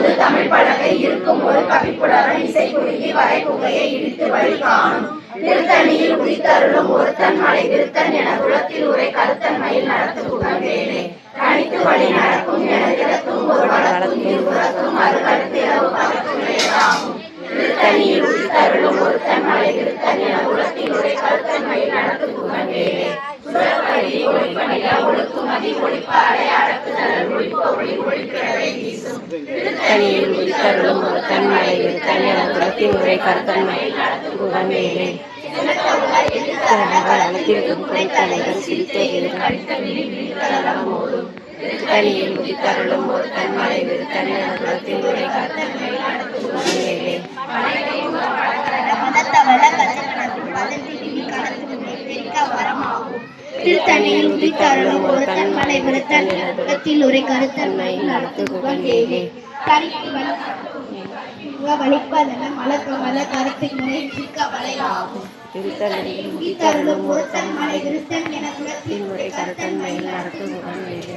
போது தமிழ் பலகை இருக்கும் ஒரு கவிப்புலவன் இசைக்குருகி வரைபுகையை இடித்து வழி காணும். திருத்தணியில் உதித்தருளும் ஒருத்தன் மலை விருத்தன் என குலத்தில் உரை கருத்தன்மையில் நடத்துகுடன் வேலை தனித்து வழி நடக்கும் என திறத்தும் ஒரு வளத்தும் இருபுறத்தும் அருகடுத்து இரவு பகத்துடையதாகும். திருத்தணியில் உதித்தருளும் ஒருத்தன் மலை விருத்தன் என குலத்தில் உரை கருத்தன்மையில் நடத்துகுடன் வேலை சுடற்படி ஒளிப்பணிக ஒழுக்குமதி ஒளிப்ப அடை அடக்குதல் ஒளிப்ப ஒளி ஒளிப்பிறவை வீசும். திருத்தணியில் உதித்தருளும் ஒருத்தன் மலை விருத்தன் என குலத்தில் உரை கருத்தன்மையில் நடத்துகுடன் வேலை திருத்தணியில் உதித்தருளும் ஒருத்தன் மலை விருத்தன் என குலத்தில் உரை கருத்தன்மையில் நடத்துகுடன் வேலை திருத்தணியில் உதித்தருளும் ஒருத்தன் மலை விருத்தன் என குலத்தில் உரை கருத்தன்மையில் நடத்துகுடன் வேலை வலிப்பதென மலக்கமல கருத்துக்களை மிக்க வளையாகும். திருத்தணியில் உதித்தருளும் ஒருத்தன் மலை விருத்தன் என குலத்தில் உரை கருத்தன்மையில் நடத்துகுடன் வேலை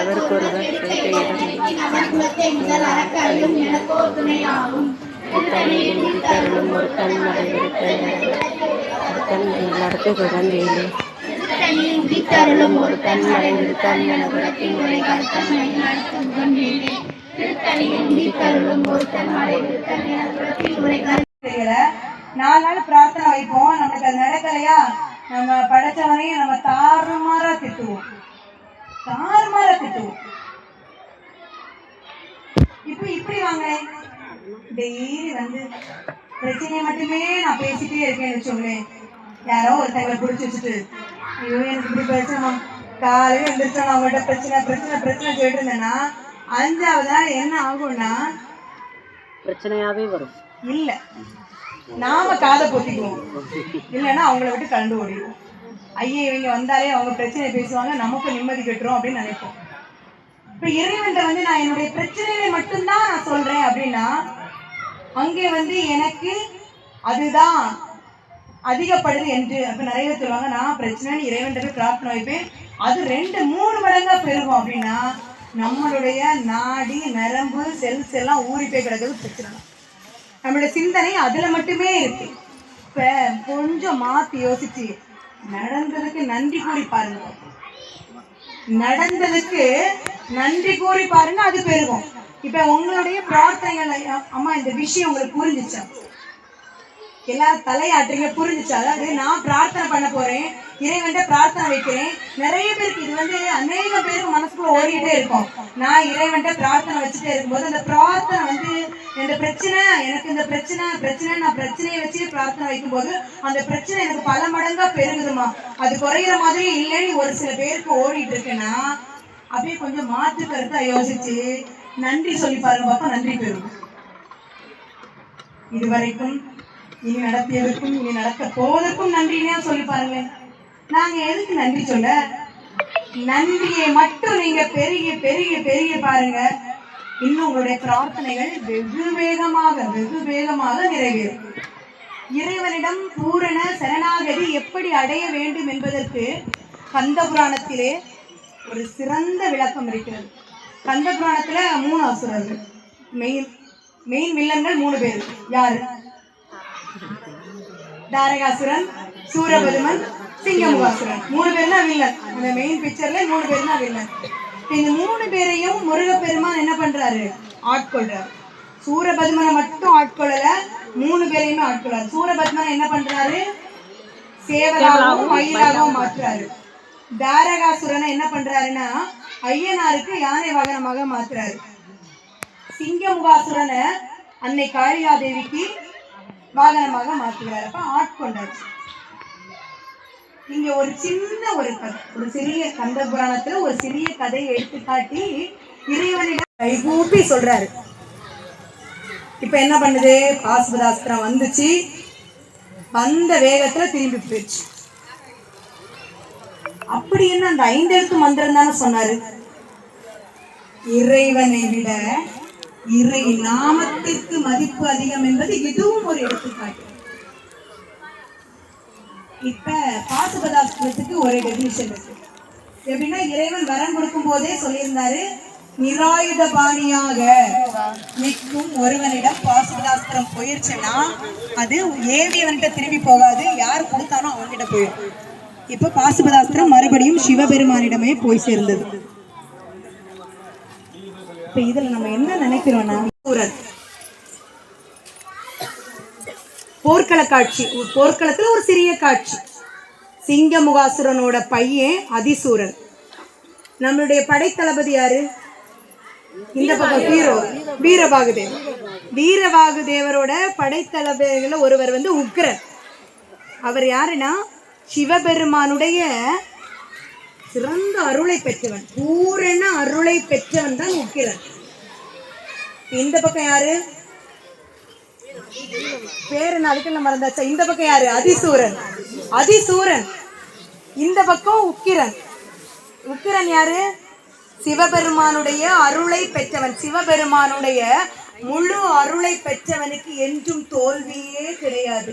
எவருக்கொருவர் குலத்தை முதல் அறக்கழியும் எனக்கோர் துணையாகும். திருத்தணியில் உதித்தருளும் ஒருத்தன் மலை விருத்தன் என கருத்தன்மையில் நடத்துகுடன் வேலை திருத்தணியில் உதித்தருளும் ஒருத்தன் மலை விருத்தன் என குலத்தில் உரை கருத்தன்மையில் நடத்துகுடன் வேலை திருத்தணியில் உதித்தருளும் ஒருத்தன் மலை விருத்தன் என குலத்தில் உரை கருத்தன்மையில் 4 நாள் பிரார்த்தனை வைப்போம். நமக்கு அது நடக்கலையா, நம்ம படைச்சவனையும் நம்ம தாறுமாறா திட்டுவோம். இப்படி வாங்க டெய்லி வந்து பிரச்சனையை மட்டுமே நான் பேசிட்டே இருக்கேன்னு வச்சோங்களேன். யாரோ ஒருத்தங்களை பிடிச்சி வச்சுட்டு ஐயோ எனக்கு இப்படி பிரச்சனை, காலையில் எழுந்திரிச்சோம் அவங்கள்ட்ட பிரச்சனை சொல்லிட்டு இருந்தேன்னா 5வது நாள் என்ன ஆகும்னா பிரச்சனையாவே வரும். இல்லை நாம காதை பொத்திக்குவோம், இல்லைன்னா அவங்கள விட்டு கலந்து ஓடிடுவோம். ஐயே இவங்க வந்தாலே அவங்க பிரச்சனை பேசுவாங்க, நமக்கு நிம்மதி கட்டுறோம் அப்படின்னு நினைப்போம். இப்ப இறைவன்கிட்ட வந்து நான் என்னுடைய பிரச்சனைகளை மட்டும்தான் நான் சொல்றேன் அப்படின்னா அங்கே வந்து எனக்கு அதுதான் அதிகப்படுது என்று அப்ப நிறைய சொல்லுவாங்க. நான் பிரச்சனைன்னு இறைவன்கிட்ட போய் பிரார்த்தனை வைப்பேன், அது 2-3 மடங்கா பெருகும் அப்படின்னா நம்மளுடைய நாடி நரம்பு செல்ஸ் எல்லாம் ஊறி போய் கிடக்குது பிரச்சனை. நம்மளோட சிந்தனை அதுல மட்டுமே இருக்கு. இப்ப கொஞ்சம் மாத்தி யோசிச்சு நடந்ததுக்கு நன்றி கூறி பாருங்க, அது பெருகும். இப்ப உங்களுடைய பிரார்த்தனைகள் அம்மா இந்த விஷயம் உங்களுக்கு புரிஞ்சுச்சா? எல்லாரும் தலையாட்டுறீங்க, புரிஞ்சுச்சா? அதாவது நான் பிரார்த்தனை பண்ண போறேன், இறைவன்கிட்ட பிரார்த்தனை வைக்கிறேன். நிறைய பேருக்கு இது வந்து அநேக பேருக்கு மனசுக்குள்ள ஓடிட்டே இருக்கும். நான் இறைவன்கிட்ட பிரார்த்தனை வச்சுட்டே இருக்கும்போது அந்த பிரார்த்தனை வந்து இந்த பிரச்சனை எனக்கு இந்த பிரச்சனை நான் பிரச்சனையை வச்சு பிரார்த்தனை வைக்கும்போது அந்த பிரச்சனை எனக்கு பல மடங்கா பெருகுதுமா, அது குறையிற மாதிரி இல்லைன்னு ஒரு சில பேருக்கு ஓடிட்டு இருக்குன்னா அப்படியே கொஞ்சம் மாற்று கருத்தா யோசிச்சு நன்றி சொல்லி பாருங்க பாப்பா, நன்றி பெறும். இதுவரைக்கும் இனி நடத்தியதற்கும் இனி நடக்க போவதற்கும் நன்றினே சொல்லி பாருங்களேன். நாங்க எதுக்கு நன்றி சொல்ல? நன்றியை மட்டும் நீங்க பெருகி பாருங்க, இன்னும் உங்களுடைய பிரார்த்தனைகள் வெகு வேகமாக நிறைவேறும். இறைவனிடம் பூரண சரணாகதி எப்படி அடைய வேண்டும் என்பதற்கு கந்த புராணத்திலே ஒரு சிறந்த விளக்கம் இருக்கிறது. கந்த புராணத்துல 3 அசுரர்கள், மெயின் வில்லன்கள் 3 பேர். யாரு? தாரகாசுரன், சூரபதுமன், சிங்கமுகாசுரன். 3 பேர் தான் வில்லன். அந்த மெயின் பிக்சர்ல 3 பேர் தான் வில்லன். இந்த 3 பேரையும் முருகப்பெருமான் என்ன பண்றாரு? ஆட்கொள்றாரு. சூரபதுமனை மட்டும் ஆட்கொள்ளல, 3 பேரையுமே ஆட்கொள்றாரு. சூரபதுமனை என்ன பண்றாரு? சேவலாகவும் மயிலாகவும் மாற்றுறாரு. தாரகாசுரனை என்ன பண்றாருன்னா ஐயனாருக்கு யானை வாகனமாக மாற்றுறாரு. சிங்கமுகாசுரனை அன்னை காளிகாதேவிக்கு வாகனமாக மாற்றுகிறார். அப்ப ஆட்கொண்டாரு. இங்க ஒரு சின்ன ஒரு சிறிய கந்த புராணத்துல ஒரு சிறிய கதையை எடுத்துக்காட்டி இறைவனிடம் கைகூப்பி சொல்றாரு. இப்ப என்ன பண்ணுது? பாசுபதாஸ்திரம் வந்துச்சு, வந்த வேகத்துல திரும்பி போயிடுச்சு. அப்படி என்ன அந்த 5 எழுத்து மந்திரம் தானே சொன்னாரு. இறைவனை விட இறை நாமத்திற்கு மதிப்பு அதிகம் என்பது இதுவும் ஒரு எடுத்துக்காட்டு. இப்ப பாசுபதாஸ்திரத்துக்கு ஒரு டெபினிஷன் இருக்கு. எப்படின்னா இறைவன் வரம் கொடுக்கும் போதே சொல்லியிருந்தாரு, நிராயுத பாணியாக நிற்கும் ஒருவனிடம் பாசுபதாஸ்திரம் போயிருச்சுன்னா அது ஏவியவன்கிட்ட திரும்பி போகாது, யார் கொடுத்தானோ அவன்கிட்ட போயிடும். இப்ப பாசுபதாஸ்திரம் மறுபடியும் சிவபெருமானிடமே போய் சேர்ந்தது. இப்ப இதுல நம்ம என்ன நினைக்கிறோம்னா, போர்க்கள காட்சி, போர்க்களத்துல ஒரு சிறிய காட்சி. சிங்கமுகாசுரனோட பையன் அதிசூரன். நம்மளுடைய படைத்தளபதி யாரு? இந்த பக்கம் ஹீரோ வீரபாகுதேவர். வீரபாகுதேவரோட படைத்தளபதிகள ஒருவர் வந்து உக்கிரன். அவர் யாருன்னா சிவபெருமானுடைய சிறந்த அருளை பெற்றவன், பூரண அருளை பெற்றவன் தான் உக்கிரன். இந்த பக்கம் யாரு? பேரு அதுக்குள்ள மறந்தாச்சா? இந்த பக்கம் யாரு? அதிசூரன். அதிசூரன். இந்த பக்கம் உக்கிரன். உக்கிரன் யாரு? சிவபெருமானுடைய அருளை பெற்றவன். சிவபெருமானுடைய முழு அருளை பெற்றவனுக்கு என்றும் தோல்வியே கிடையாது,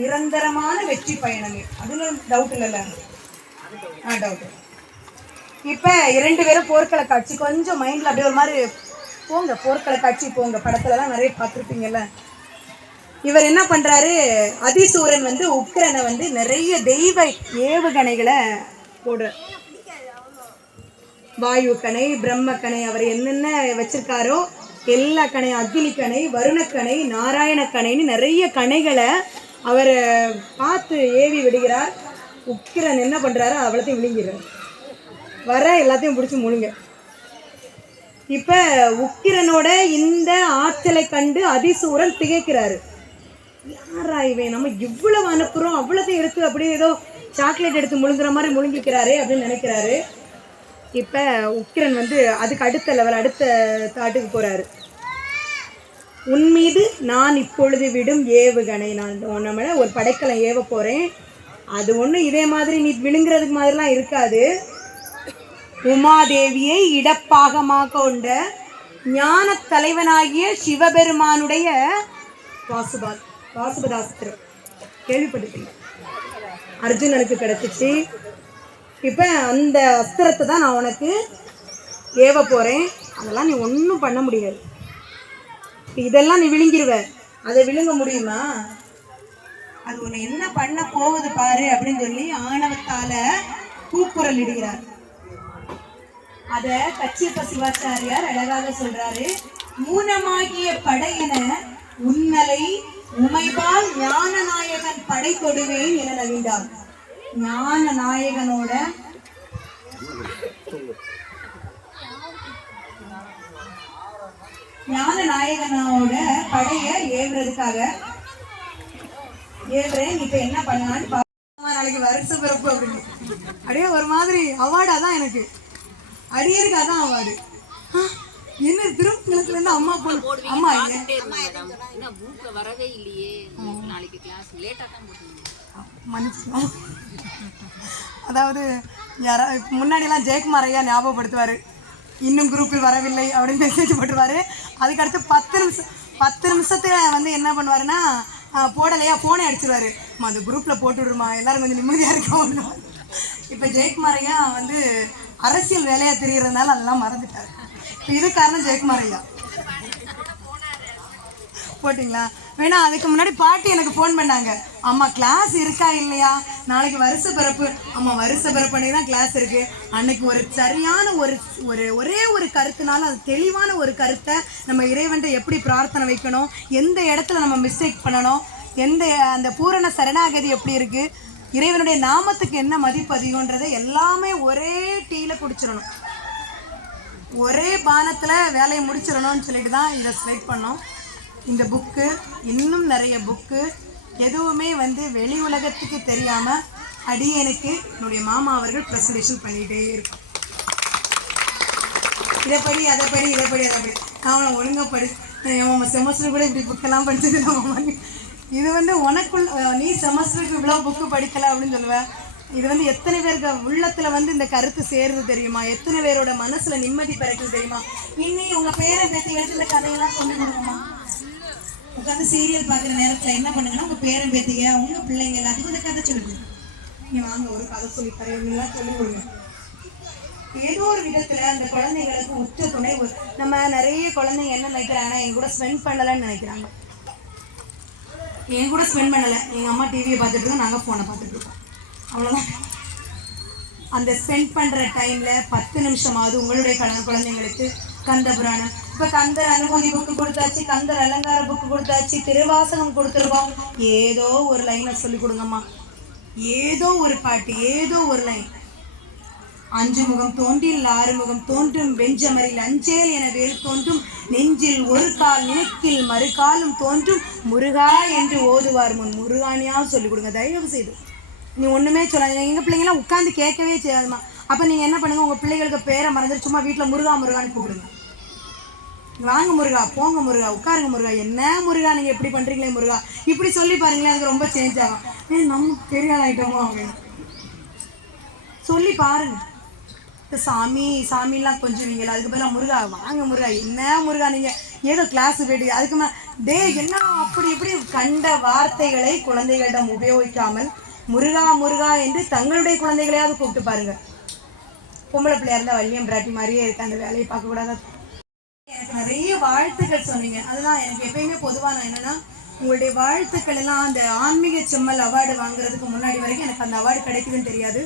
நிரந்தரமான வெற்றி பயணமே. அதுல டவுட் இல்லைல்ல? டவுட். இப்ப 2 பேரும் போர்க்கள காட்சி கொஞ்சம் மைண்ட்ல அப்படியே ஒரு மாதிரி போங்க. போர்க்கள காட்சி போங்க, படத்துலலாம் நிறைய பார்த்துருப்பீங்கல்ல. இவர் என்ன பண்றாரு? அதிசூரன் வந்து உக்கிரனை வந்து நிறைய தெய்வ ஏவுகணைகளை போடுற, வாயு கணை, பிரம்ம கணை, அவர் என்னென்ன வச்சிருக்காரோ எல்லா கணை, அக்னி கணை, வருணக்கணை, நாராயண கணைன்னு நிறைய கணைகளை அவர் பார்த்து ஏவி விடுகிறார். உக்கிரன் என்ன பண்றாரு? அவ்வளோத்தையும் விழுங்கிறார். வர எல்லாத்தையும் பிடிச்சி முழுங்க. இப்ப உக்கிரனோட இந்த ஆற்றலை கண்டு அதிசூரன் திகைக்கிறாரு. யாரா இவன், நம்ம இவ்வளவு அனுப்புறோம், அவ்வளோத்தையும் எடுத்து அப்படியே ஏதோ சாக்லேட் எடுத்து முழுங்குற மாதிரி முழுங்கிக்கிறாரு அப்படின்னு நினைக்கிறாரு. இப்ப உக்கிரன் வந்து அதுக்கு அடுத்த லெவல், அடுத்த தாட்டுக்கு போறாரு. உன் மீது நான் இப்பொழுது விடும் ஏவுகணை, நான் நம்மள ஒரு படைக்கலம் ஏவ போறேன். அது ஒண்ணு இதே மாதிரி நீ விழுங்குறதுக்கு மாதிரிலாம் இருக்காது. உமாதேவியை இடப்பாகமாக கொண்ட ஞான தலைவனாகிய சிவபெருமானுடைய பாசுபதாஸ்திரம் கேள்விப்பட்டிருக்கீங்க? அர்ஜுனனுக்கு கிடைச்சிச்சு. இப்ப அந்த அஸ்திரத்தை தான் நான் உனக்கு ஏவ போறேன். அதெல்லாம் நீ ஒன்றும் பண்ண முடியாது. இதெல்லாம் நீ விழுங்கிருவ, அதை விழுங்க முடியுமா? அது உன்னை என்ன பண்ண போகுது பாரு அப்படின்னு சொல்லி ஆணவத்தால கூக்குரல் இடுகிறார். அத கச்சியப்ப சிவாச்சாரியார் அழகாக சொல்றாரு. ஊனமாகிய படையென உன்னலை உமைபால் ஞான நாயகன் படை தொடுவேன் என நவிண்டார். ஞான நாயகனோட படைய ஏவுறதுக்காக ஏவுறேன். இப்ப என்ன பண்ணலான்னு நாளைக்கு வருஷ பிறப்பு அப்படின்னு அப்படியே ஒரு மாதிரி அவார்டா தான் எனக்கு, அடியருக்கு அதான் அவார்டு. என்ன திருமணத்துல இருந்து அம்மா போன அம்மா வரவே இல்லையே, நாளைக்கு கிளாஸ் லேட்டா தான் மன்னிச்சுமா. அதாவது யாரா முன்னாடியெல்லாம் ஜெயக்குமார் ஐயா ஞாபகப்படுத்துவார், இன்னும் குரூப்பில் வரவில்லை அப்படின்னு மெசேஜ் போட்டுருவார். அதுக்கடுத்து 10 நிமிஷத்துல வந்து என்ன பண்ணுவாருன்னா, போடலையா ஃபோனை அடிச்சிருவாரு, அந்த குரூப்பில் போட்டு விடுமா எல்லாரும் கொஞ்சம் நிம்மதியாக இருக்கோம். இப்போ ஜெயக்குமார் ஐயா வந்து அரசியல் வேலையாக தெரியறதுனால அதெல்லாம் மறந்துட்டார். இது காரணம் ஜெயக்குமார் ஐயா. போட்டிங்களா? வேணா அதுக்கு முன்னாடி பாட்டி எனக்கு ஃபோன் பண்ணாங்க, அம்மா கிளாஸ் இருக்கா இல்லையா, நாளைக்கு வருஷ பிறப்பு. அம்மா வருஷ பிறப்பு அன்னைக்கு தான் கிளாஸ் இருக்கு. அன்னைக்கு ஒரு சரியான ஒரே ஒரு கருத்துனால, அது தெளிவான ஒரு கருத்தை நம்ம இறைவன்ட்ட எப்படி பிரார்த்தனை வைக்கணும், எந்த இடத்துல நம்ம மிஸ்டேக் பண்ணணும், அந்த பூரண சரணாகதி எப்படி இருக்கு, இறைவனுடைய நாமத்துக்கு என்ன மதிப்பு அதிகம்ன்றதை எல்லாமே ஒரே டீல குடிச்சிடணும், ஒரே பானத்தில் வேலையை முடிச்சிடணும்னு சொல்லிட்டு தான் இதை செலக்ட் பண்ணோம். இந்த புக்கு, இன்னும் நிறைய புக்கு எதுவுமே வந்து வெளி உலகத்துக்கு தெரியாமல் அடியனுக்கு என்னுடைய மாமா அவர்கள் ப்ரெசன்டேஷன் பண்ணிகிட்டே இருக்கும். இதைப்படி அதைப்படி இதைப்படி அதைப்படி நான் ஒழுங்காக செமஸ்டர் கூட இப்படி புக்கெல்லாம் படிச்சது நம்ம. இது வந்து உனக்குள் நீ செமஸ்டருக்கு இவ்வளோ புக்கு படிக்கலை அப்படின்னு சொல்லுவேன். இது வந்து எத்தனை பேருக்கு உள்ளத்துல வந்து இந்த கருத்து சேருது தெரியுமா, எத்தனை பேரோட மனசுல நிம்மதி பிறக்குது தெரியுமா. இன்னும் உங்க பேரை பேத்தி எடுத்து இந்த கதையெல்லாம் சொல்லி கொடுக்கணுமா? உட்காந்து சீரியல் பார்க்குற நேரத்தில் என்ன பண்ணுங்கன்னா, உங்கள் பேரன் பேத்திங்க உங்கள் பிள்ளைங்க எல்லாத்துக்கும் இந்த கதை சொல்லிடுங்க. நீங்கள் வாங்க ஒரு கதை சொல்லி தரீங்கலாம் சொல்லி கொடுங்க. ஏதோ ஒரு விதத்துல அந்த குழந்தைங்களுக்கு உற்ற துணை நம்ம நிறைய குழந்தைங்க என்ன நினைக்கிறாங்கன்னா என் கூட ஸ்பெண்ட் பண்ணலன்னு நினைக்கிறாங்க. என் கூட ஸ்பெண்ட் பண்ணலை, எங்கள் அம்மா டிவியை பார்த்துட்டு இருக்கோம், நாங்கள் ஃபோனை பார்த்துட்டு இருக்கோம், அவ்வளோதான். அந்த ஸ்பெண்ட் பண்ணுற டைமில் 10 நிமிஷமாவது உங்களுடைய குழந்தைங்களுக்கு கந்த புராணம், இப்போ கந்தர் அனுமதி புக்கு கொடுத்தாச்சு, கந்தர் அலங்கார புக்கு கொடுத்தாச்சு, திருவாசகம் கொடுத்துருக்கோம், ஏதோ ஒரு லைனை சொல்லி கொடுங்கம்மா. ஏதோ ஒரு பாட்டு, ஏதோ ஒரு லைன். 5 முகம் தோன்றில் 6 முகம் தோன்றும், வெஞ்சமரில் அஞ்சேல் என வேல் தோன்றும், நெஞ்சில் ஒரு கால் நினைக்கில் மறுகாலும் தோன்றும், முருகா என்று ஓதுவார் முன் முருகானியாவது சொல்லிக் கொடுங்க தயவு செய்து. நீ ஒன்றுமே சொல்லாது. எங்கள் பிள்ளைங்களாம் உட்காந்து கேட்கவே செய்யாதுமா. அப்போ நீங்கள் என்ன பண்ணுங்கள், உங்கள் பிள்ளைகளுக்கு பேரை மறந்துட்டு சும்மா வீட்டில் முருகா முருகான்னு கூப்பிடுங்க. வாங்க முருகா, போங்க முருகா, உட்காருங்க முருகா, என்ன முருகா நீங்கள் எப்படி பண்ணுறீங்களே முருகா, இப்படி சொல்லி பாருங்களேன், அதுக்கு ரொம்ப சேஞ்ச் ஆகும். நம்ம பெரிய ஆள் ஆகிட்டோமோ அப்படின்னு சொல்லி பாருங்க. இப்போ சாமிலாம் கொஞ்சம் நீங்கள் அதுக்கு பதிலாக முருகா, வாங்க முருகா, என்ன முருகா நீங்கள் ஏதோ கிளாஸு போயிட்டு அதுக்கு மேலே என்ன அப்படி இப்படி கண்ட வார்த்தைகளை குழந்தைகளிடம் உபயோகிக்காமல் முருகா முருகா என்று தங்களுடைய குழந்தைகளையாவது கூப்பிட்டு பாருங்க. பொம்பளை பிள்ளையா இருந்தால் வள்ளியம் பிராட்டி மாதிரியே இருக்கு, அந்த வேலையை பார்க்கக்கூடாதா. எனக்கு நிறைய வாழ்த்துக்கள் சொன்னீங்க, அதெல்லாம் எனக்கு எப்பயுமே பொதுவாக என்னன்னா உங்களுடைய வாழ்த்துக்கள் எல்லாம் அந்த ஆன்மீக செம்மல் அவார்டு வாங்குறதுக்கு முன்னாடி வரைக்கும் எனக்கு அந்த அவார்டு கிடைக்குதுன்னு தெரியாது.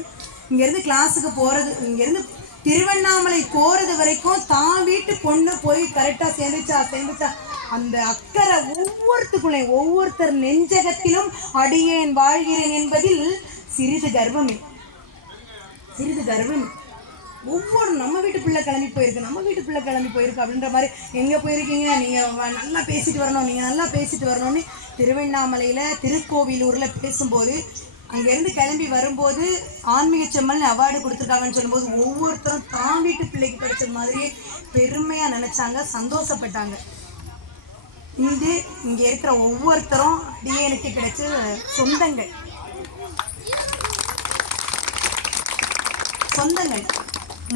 இங்கேருந்து கிளாஸுக்கு போகிறது, இங்கேருந்து திருவண்ணாமலை போகிறது வரைக்கும் தான் வீட்டு பொண்ணு போய் கரெக்டாக சேர்ந்துச்சா அந்த அக்கறை ஒவ்வொருத்துக்குள்ளேயும் ஒவ்வொருத்தர் நெஞ்சகத்திலும் அடியேன் வாழ்கிறேன் என்பதில் சிறிது கர்வமே. ஒவ்வொரு நம்ம வீட்டு பிள்ளை கிளம்பி போயிருக்கு அப்படின்ற மாதிரி எங்கே போயிருக்கீங்க, நீங்கள் நல்லா பேசிட்டு வரணும்னு திருவண்ணாமலையில் திருக்கோவிலூரில் பேசும்போது அங்கேருந்து கிளம்பி வரும்போது ஆன்மீக செம்மல்னு அவார்டு கொடுத்துருக்காங்கன்னு சொல்லும்போது ஒவ்வொருத்தரும் தான் வீட்டு பிள்ளைக்கு கிடைச்சது மாதிரியே பெருமையாக நினச்சாங்க, சந்தோஷப்பட்டாங்க. இங்கே இருக்கிற ஒவ்வொருத்தரும் டிஎனுக்கு கிடைச்ச சொந்தங்கள்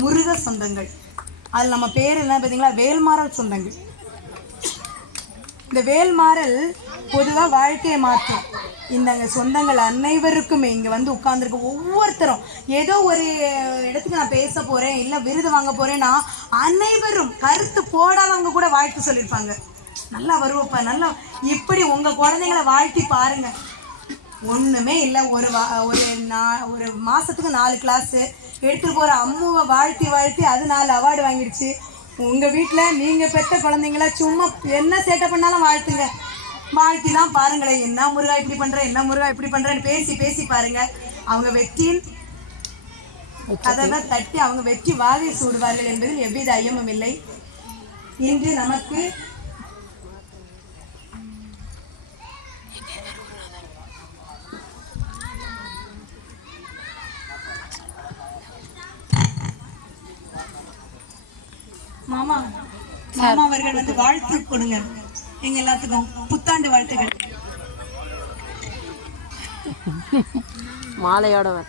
முருக சொந்தங்கள். அதில் நம்ம பேர் என்ன பார்த்தீங்களா, வேல்மாறல் சொந்தங்கள். இந்த வேல்மாறல் பொதுவாக வாழ்க்கையை மாற்றும். இந்த சொந்தங்கள் அனைவருக்குமே இங்கே வந்து உட்கார்ந்துருக்க ஒவ்வொருத்தரும் ஏதோ ஒரு இடத்துக்கு நான் பேச போகிறேன் இல்லை விருது வாங்க போகிறேன்னா அனைவரும் கருத்து போடாதவங்க கூட வாழ்த்து சொல்லியிருப்பாங்க. நல்லா வருவப்பா, நல்லா இப்படி உங்கள் குழந்தைங்களை வாழ்த்தி பாருங்க. ஒன்றுமே இல்லை, ஒரு மாதத்துக்கு 4 கிளாஸு எடுத்துகிட்டு போகிற அம்முவை வாழ்த்தி அது 4 அவார்டு வாங்கிடுச்சு. உங்கள் வீட்டில் நீங்கள் பெற்ற குழந்தைங்கள சும்மா என்ன சேட்டை பண்ணாலும் வாழ்த்திலாம் பாருங்களேன். என்ன முருகா இப்படி பண்ணுறேன்னு பேசி பாருங்கள். அவங்க வெற்றியின் கதவை தட்டி அவங்க வெற்றி வாகை சூடுவார்கள் என்பதில் எவ்வித ஐயமும் இல்லை. இன்று நமக்கு மாமா அவர்கள் வந்து வாழ்த்து கொடுங்க எங்க எல்லாத்துக்கும், புத்தாண்டு வாழ்த்துக்கள். மாலையோட வர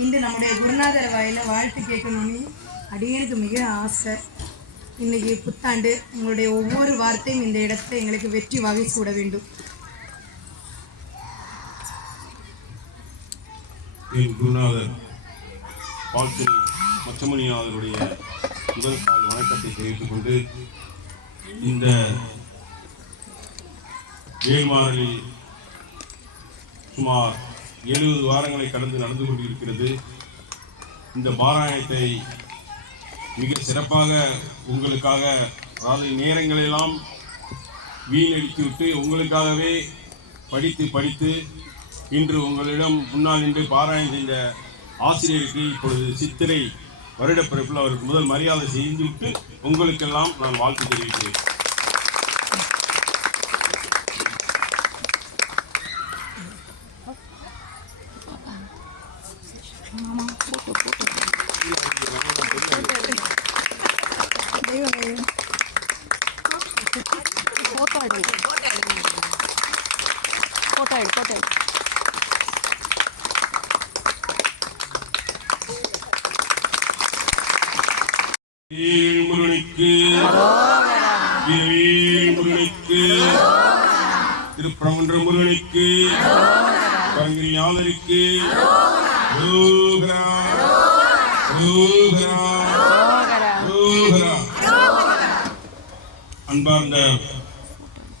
இன்று நம்முடைய குருநாதர் வாயில வாழ்த்து கேட்கணும்னு அடியனுக்கு மிக ஆசை. இன்னைக்கு புத்தாண்டு, உங்களுடைய ஒவ்வொரு வார்த்தையும் இந்த இடத்துல எங்களுக்கு வெற்றி வாகை சூட வேண்டும். என் குருநாதர் வாழ்த்து மச்சமணியாளருடைய முதல் கால் வணக்கத்தை தெரிவித்துக் கொண்டு, இந்த வேல்மாறலில் சுமார் 70 வாரங்களை கடந்து நடந்து கொண்டிருக்கிறது. இந்த பாராயணத்தை மிக சிறப்பாக உங்களுக்காக, அதாவது நேரங்களெல்லாம் வீணடித்துவிட்டு உங்களுக்காகவே படித்து இன்று உங்களிடம் முன்னால் நின்று பாராயணம் செய்த ஆசிரியருக்கு இப்பொழுது சித்திரை வருடப்பிறப்பில் அவருக்கு முதல் மரியாதை செய்துவிட்டு உங்களுக்கெல்லாம் நான் வாழ்த்து தெரிவிக்கிறேன். வீரவேல் முருகனுக்கு, திருப்பரங்குன்ற முருகனுக்கு, பரங்கிரிநாதருக்கு, ரோகரா, ரோகரா, ரோகரா. அன்பார்ந்த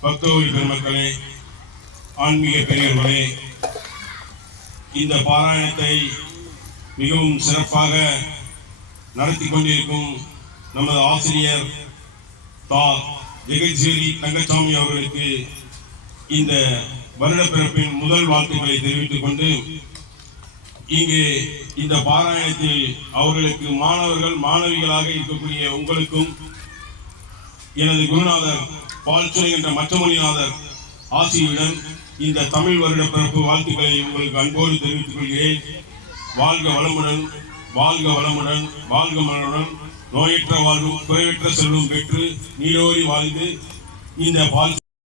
பக்தோய் பெருமக்களே, ஆன்மீக பெரியவர்களே, இந்த பாராயணத்தை மிகவும் சிறப்பாக நடத்தி கொண்டிருக்கும் நமது ஆசிரியர் தா ஜெகஜேரி தங்கசாமி அவர்களுக்கு இந்த வருடப்பிறப்பின் முதல் வாழ்த்துக்களை தெரிவித்துக் கொண்டு, இங்கே இந்த பாராயணத்தில் அவர்களுக்கு மாணவர்கள் மாணவிகளாக இருக்கக்கூடிய உங்களுக்கும் எனது குருநாதர் பால்சுனை என்ற மற்றமொழிநாதர் ஆசியுடன் இந்த தமிழ் வருடப்பிறப்பு வாழ்த்துக்களை உங்களுக்கு அன்போடு தெரிவித்துக் கொள்கிறேன். வாழ்க வளமுடன், வாழ்க வளமுடன், வாழ்க மலனுடன், நோயற்ற வாழ்வும் குறைவற்ற செல்வம் பெற்று நீரோடி வாழ்ந்து இந்த பால்